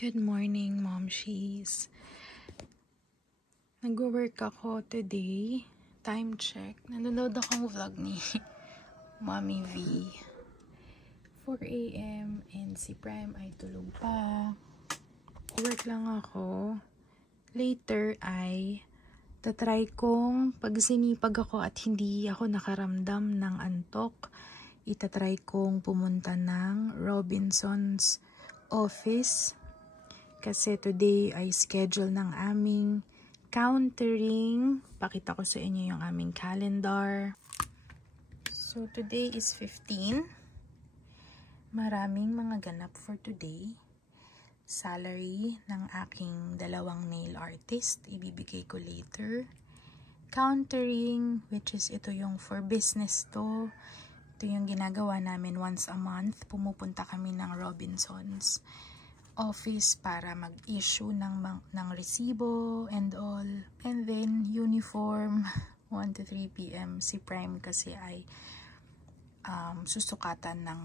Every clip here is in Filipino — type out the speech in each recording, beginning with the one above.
Good morning, Momshies. Nag-work ako today. Time check. Nanonood akong vlog ni Mommy V. 4 AM and si Prime ay tulog pa. Work lang ako. Later ay tatry kong pag sinipag ako at hindi ako nakaramdam ng antok, itatry kong pumunta ng Robinson's office. Kasi today ay schedule ng aming countering. Pakita ko sa inyo yung aming calendar. So today is 15. Maraming mga ganap for today. Salary ng aking dalawang nail artist, ibibigay ko later. Countering, which is ito yung for business to. Ito yung ginagawa namin once a month. Pumupunta kami ng Robinson's office para mag-issue ng resibo and all. And then uniform 1 to 3 PM si Prime kasi ay susukatan ng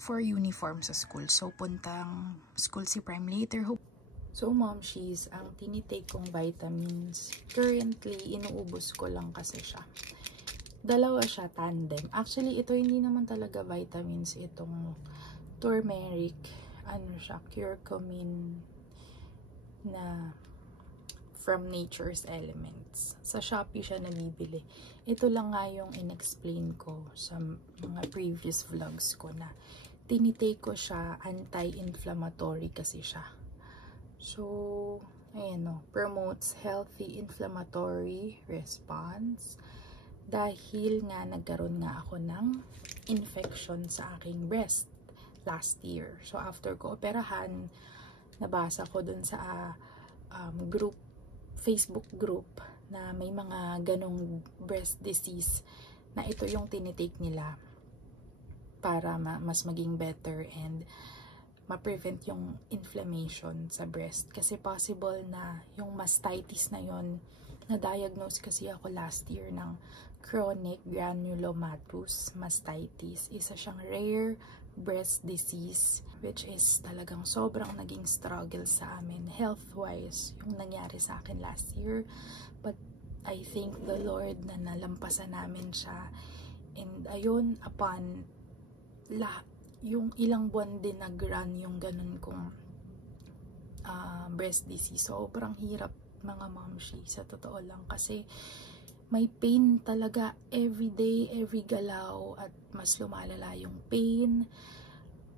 for uniform sa school. So puntang school si Prime later. So Momshies, ang tinitake kong vitamins currently inuubos ko lang kasi siya. Dalawa siya, tandem. Actually ito hindi naman talaga vitamins, itong turmeric, ano siya, curcumin na from Nature's Elements. Sa Shopee siya nabibili. Ito lang nga yung in-explain ko sa mga previous vlogs ko na tinitake ko siya, anti-inflammatory kasi siya. So, ayan o, promotes healthy inflammatory response dahil nga nagkaroon nga ako ng infection sa aking breast last year. So after ko operahan, nabasa ko dun sa Facebook group na may mga ganong breast disease na ito yung tinitake nila para mas maging better and ma-prevent yung inflammation sa breast. Kasi possible na yung mastitis na yon, na-diagnose kasi ako last year ng chronic granulomatous mastitis. Isa siyang rare breast disease which is talagang sobrang naging struggle sa amin health-wise yung nangyari sa akin last year. But I thank the Lord na nalampasan namin siya. And ayun, upon yung ilang buwan din nag-run yung ganun kong breast disease. Sobrang hirap mga momshi, sa totoo lang, kasi may pain talaga every day, every galaw, at mas lumalala yung pain.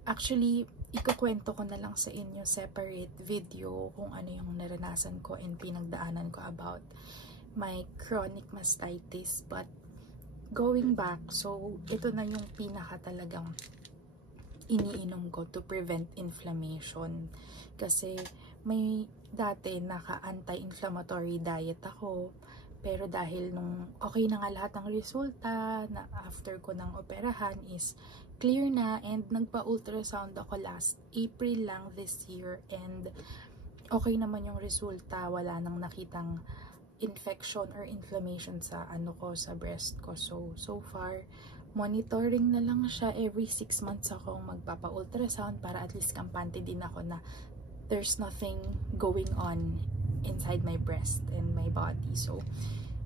Actually, ikukwento ko na lang sa inyo separate video kung ano yung naranasan ko and pinagdaanan ko about my chronic mastitis. But going back, so ito na yung pinaka talagang iniinom ko to prevent inflammation. Kasi may dati naka-anti-inflammatory diet ako, pero dahil nung okay na nga lahat ng resulta na after ko ng operahan is clear na, and nagpa-ultrasound ako last April lang this year and okay naman yung resulta, wala nang nakitang infection or inflammation sa sa breast ko. So far monitoring na lang siya, every 6 months akong magpapa-ultrasound para at least kampante din ako na there's nothing going on inside my breast and my body. So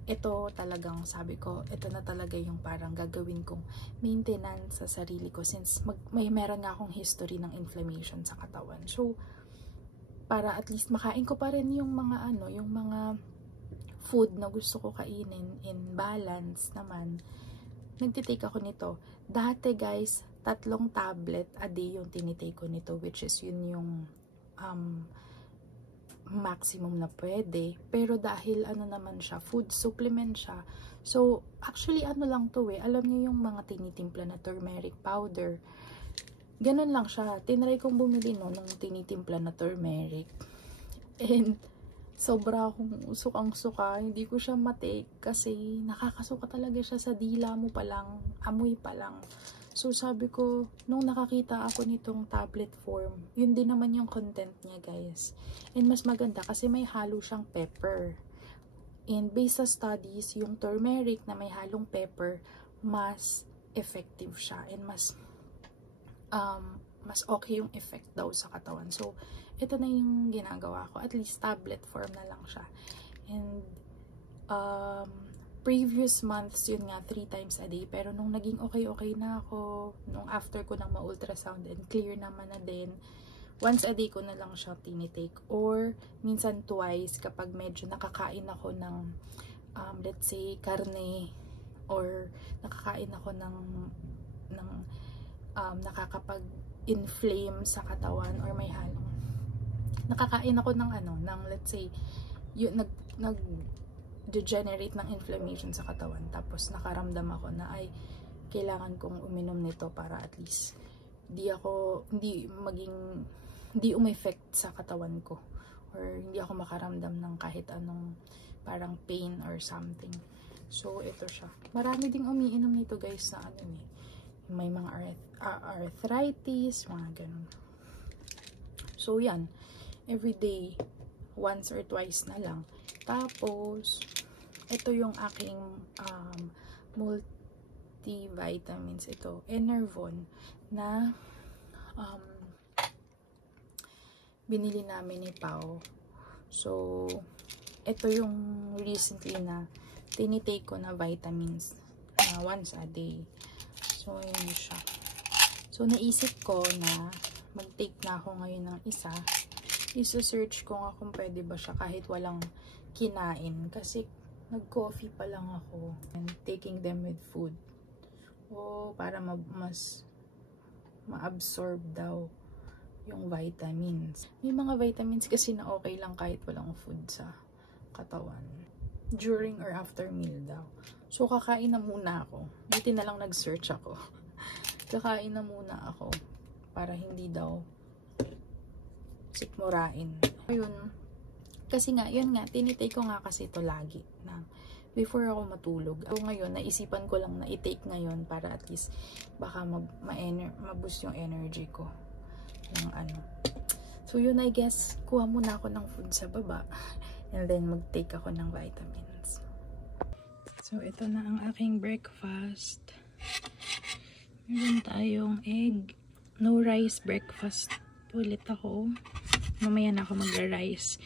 ito talagang sabi ko, ito na talaga yung parang gagawin kong maintenance sa sarili ko since meron nga akong history ng inflammation sa katawan. So para at least makain ko pa rin yung mga yung mga food na gusto ko kainin in balance naman, nagtitake ako nito. Dati guys, 3 tablet a day yung tinitake ko nito, which is yun yung maximum na pwede. Pero dahil naman siya, food supplement siya. So actually lang to alam niyo yung mga tinitimpla na turmeric powder, ganun lang siya. Tinry kong bumili nung tinitimpla na turmeric and sobra akong sukang-suka, hindi ko siya matake kasi nakakasuka talaga siya sa dila mo pa lang, amoy pa lang. So sabi ko, nung nakakita ako nitong tablet form, yun din naman yung content niya guys. And mas maganda kasi may halo siyang pepper. And based sa studies, yung turmeric na may halong pepper, mas effective siya and mas okay yung effect daw sa katawan. So, ito na yung ginagawa ko. At least tablet form na lang siya. And previous months, yun nga, 3 times a day. Pero nung naging okay na ako, nung after ko nang ma-ultrasound and clear naman na din, once a day ko na lang siya tinitake. Or minsan twice kapag medyo nakakain ako ng let's say karne, or nakakain ako ng nakakapag-inflame sa katawan, or may halong nakakain ako ng ng let's say yun, nag-degenerate ng inflammation sa katawan, tapos nakaramdam ako na ay kailangan kong uminom nito para at least hindi umeffect sa katawan ko, or hindi ako makaramdam ng kahit anong parang pain or something. So ito siya. Marami ding umiinom nito guys na may mga arthritis, mga ganun. So yan, everyday, once or twice na lang. Tapos ito yung aking multivitamins, ito Enervon na binili namin ni Pao. So ito yung recently na tinitake ko na vitamins once a day. So yun siya. So naisip ko na mag-take na ako ngayon ng isa. Isa-search ko nga kung pwede ba siya kahit walang kinain, kasi nag-coffee pa lang ako and taking them with food. Para mas ma-absorb daw yung vitamins. May mga vitamins kasi na okay lang kahit walang food sa katawan. During or after meal daw. So kakain na muna ako. Buti na lang nag-search ako. Kakain na muna ako para hindi daw sikmurain. Ayun. Kasi nga, yun nga, tinitake ko nga kasi ito lagi na before ako matulog. So ngayon, naisipan ko lang na i-take ngayon para at least baka ma-boost yung energy ko. Yung So yun, I guess, kuha muna ako ng food sa baba and then mag-take ako ng vitamins. So ito na ang aking breakfast. Meron tayong egg. No rice breakfast ulit ako. Mamaya na ako magra-rice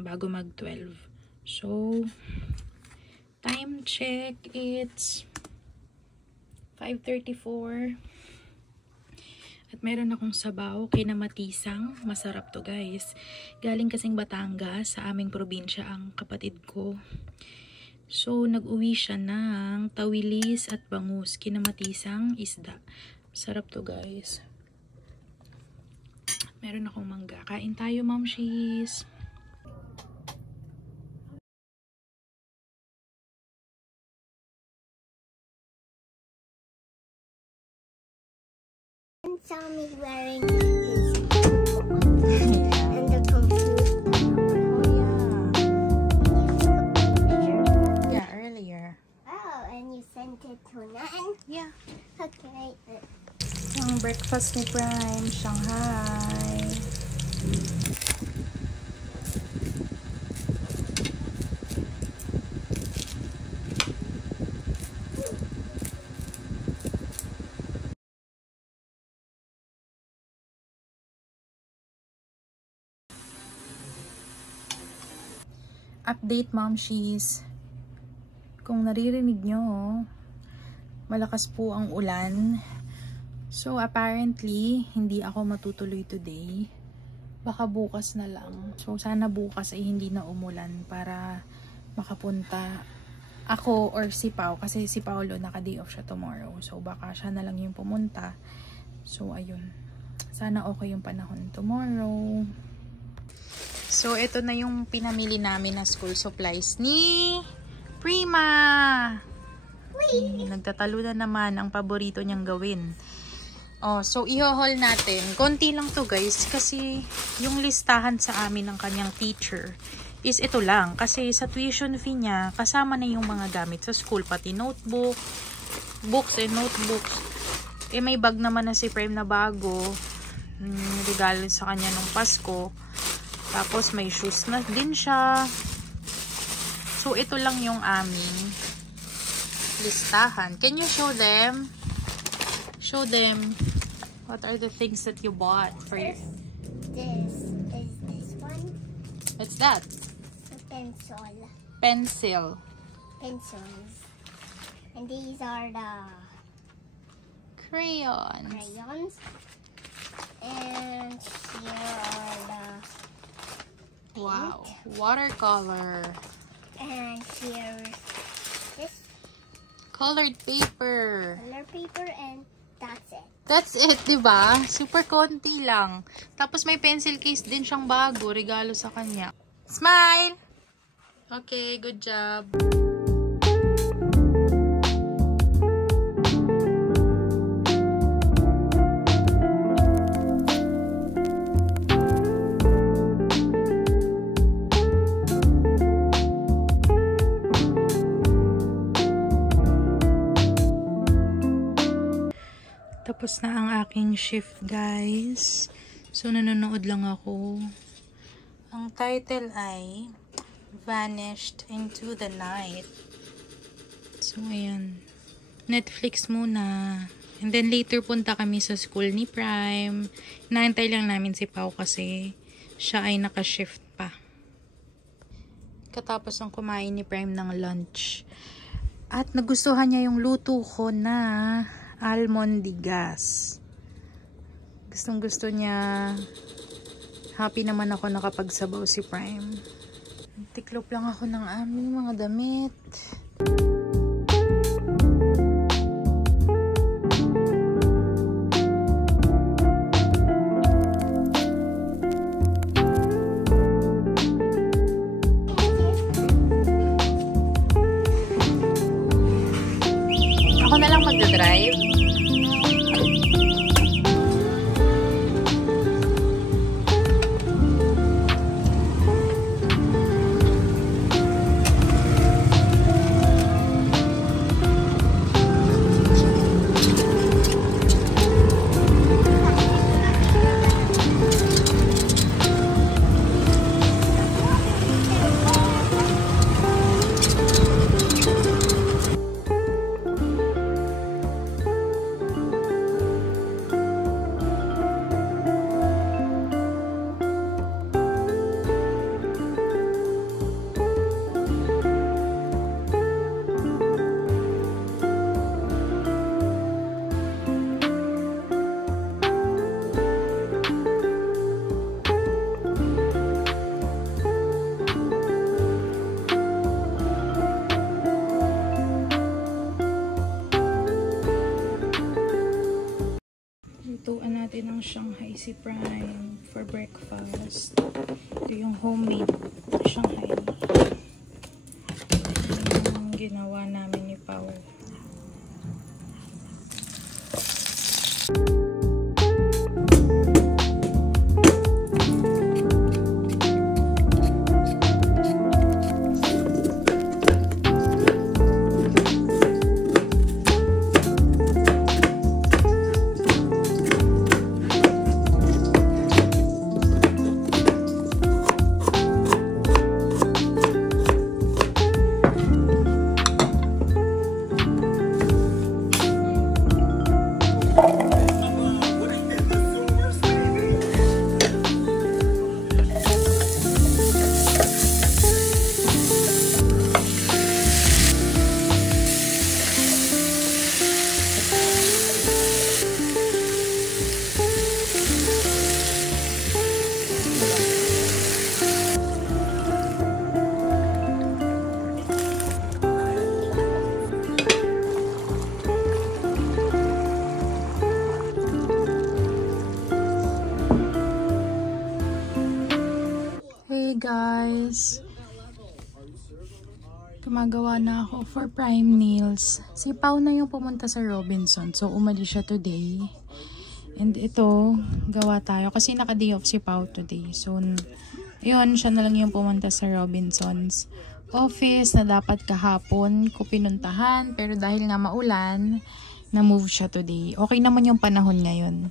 bago mag-12. So, time check, it's 5:34. At meron akong sabaw, kinamatisang. Masarap to guys. Galing kasing Batangas, sa aming probinsya ang kapatid ko. So, nag-uwi siya ng tawilis at bangus, kinamatisang isda. Sarap to guys. Meron akong mangga. Kain tayo, mamshies. Saw me wearing his and the computer. Yeah, earlier. Oh, and you sent it to Nan? Yeah. Okay. Ang breakfast ni Prime, Shanghai. Update, momshies. Kung naririnig nyo, malakas po ang ulan. So, apparently, hindi ako matutuloy today. Baka bukas na lang. So, sana bukas ay hindi na umulan para makapunta ako or si Pao. Kasi si Paolo naka-day off siya tomorrow. So, baka siya na lang yung pumunta. So, ayun. Sana okay yung panahon tomorrow. So, ito na yung pinamili namin na school supplies ni Prima. Nagtatalo na naman ang paborito niyang gawin. So, i-haul natin. Konti lang to guys, kasi yung listahan sa amin ng kanyang teacher is ito lang. Kasi sa tuition fee niya, kasama na yung mga gamit sa school, pati notebook, books and notebooks. May bag naman na si Prime na bago. Regalo sa kanya nung Pasko. Tapos may shoes na din siya. So, ito lang yung aming listahan. Can you show them? Show them what are the things that you bought for your... this? Is this one? What's that? A pencil. Pencil. Pencils. And these are the Crayons. crayons. And here are the paint. Wow. Watercolor. And here's this Colored paper. color paper, and that's it. That's it, di ba? Super konti lang. Tapos may pencil case din siyang bago, regalo sa kanya. Smile! Okay, good job. Tapos na ang aking shift, guys. So, nanonood lang ako. Ang title ay Vanished into the Night. So, ayan. Netflix muna. And then, later punta kami sa school ni Prime. Inaantay lang namin si Pao kasi siya ay naka-shift pa. Katapos ng kumain ni Prime ng lunch. At nagustuhan niya yung luto ko na almondigas. Gustong gusto niya. Happy naman ako nakapagsabaw si Prime. Tiklop lang ako ng aming mga damit. Ako na lang magdadrive. Lutuan natin ng Shanghai si Prime for breakfast. Ito yung homemade Shanghai. Yung ginawa namin ni Pao. Hey guys, gumagawa na ako for Prime Nails. Si Pao na yung pumunta sa Robinson, so umalis siya today. And ito, gawa tayo kasi naka-day off si Pao today. So, yun, siya na lang yung pumunta sa Robinson's office na dapat kahapon ko pinuntahan. Pero dahil nga maulan, na-move siya today. Okay naman yung panahon ngayon.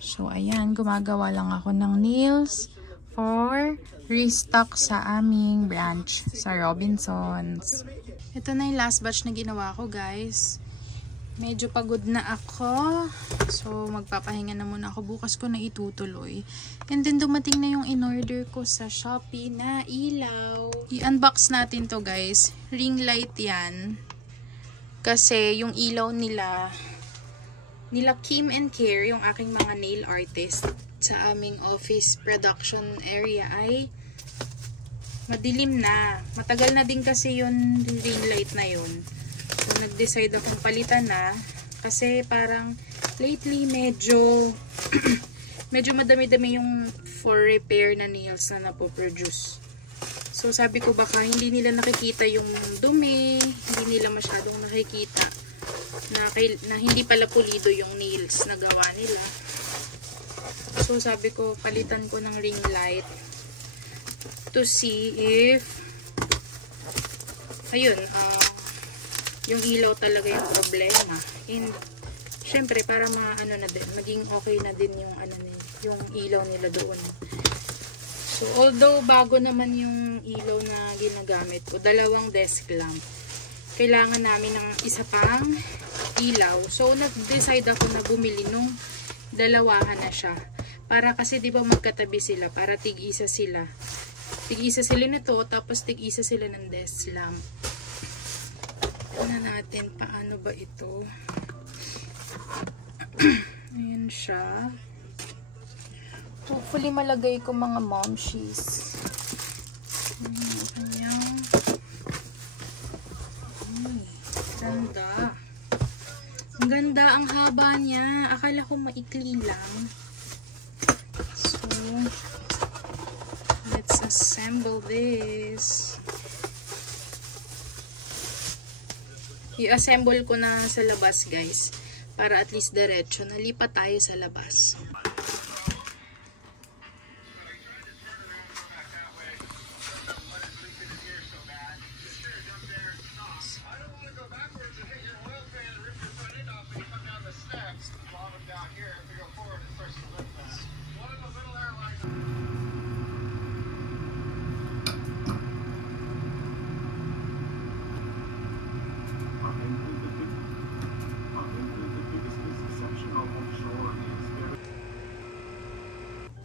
So, ayan, gumagawa lang ako ng nails for restock sa aming branch sa Robinson's. Ito na yung last batch na ginawa ko, guys. Medyo pagod na ako. So, magpapahinga na muna ako. Bukas ko na itutuloy. And then, dumating na yung in-order ko sa Shopee na ilaw. I-unbox natin to guys. Ring light yan. Kasi, yung ilaw nila Kim and Care, yung aking mga nail artist sa aming office production area ay madilim na. Matagal na din kasi yung ring light na yun. So, nag-decide akong palitan na. Kasi parang lately medyo medyo madami-dami yung for repair na nails na napoproduce. So, sabi ko baka hindi nila nakikita yung dumi. Hindi nila masyadong nakikita na hindi pala pulido yung nails na gawa nila. So, sabi ko palitan ko ng ring light to see if ayun, yung ilaw talaga yung problema. And syempre para ano na din, maging okay na din yung yung ilaw nila doon. So although bago naman yung ilaw na ginagamit ko, 2 desk lamp, kailangan namin ng isa pang ilaw. So nag-decide ako na bumili nung 2 na siya. Para kasi 'di ba magkatabi sila, para tig-isa sila. Tig-isa sila nito, tapos tig-isa sila ng desk lamp. Tignan natin paano ba ito. Ayan siya. Hopefully malagay ko mga momshies. Ayan. Ganda. Ang ganda, ang haba niya. Akala ko maikli lang. So, let's assemble this. I-assemble ko na sa labas guys. Para at least diretso. Nalipat tayo sa labas.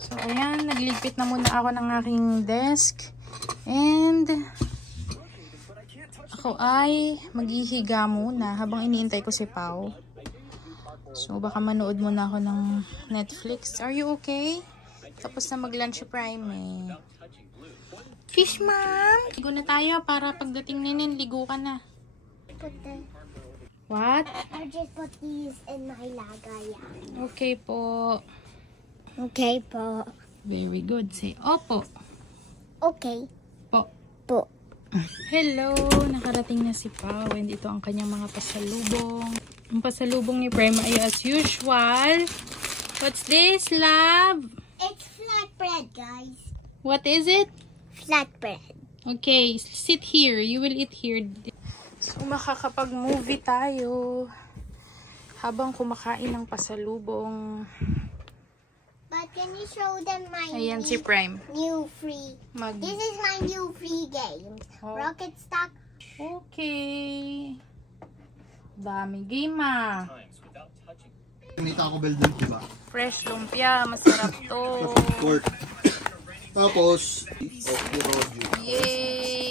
So, ayan, nagligpit na muna ako ng aking desk. And, ako ay maghihiga muna habang iniintay ko si Pao. So, baka manood muna ako ng Netflix. Are you okay? Tapos na mag-lunch prime eh. Fish, ma'am! Ligo na tayo para pagdating ninin, ligo ka na. What? I just put these in my lagayan. Okay po. Okay po. Very good. Say, opo. Okay Po. po. Hello! Nakarating na si Pao. And ito ang kanyang mga pasalubong. Ang pasalubong ni Prima ay as usual. What's this, love? It's flatbread, guys. What is it? Flatbread. Okay, sit here. You will eat here. So, makakapag-movie tayo habang kumakain ng pasalubong. But can you show them my Ayan si Prime. new free? This is my new free game. Oh. Rocket Stock. Okay. Dami game ah. May Taco Bell dun, diba? Fresh lumpia. Masarap to. Pork. Tapos, Rojo. Yay!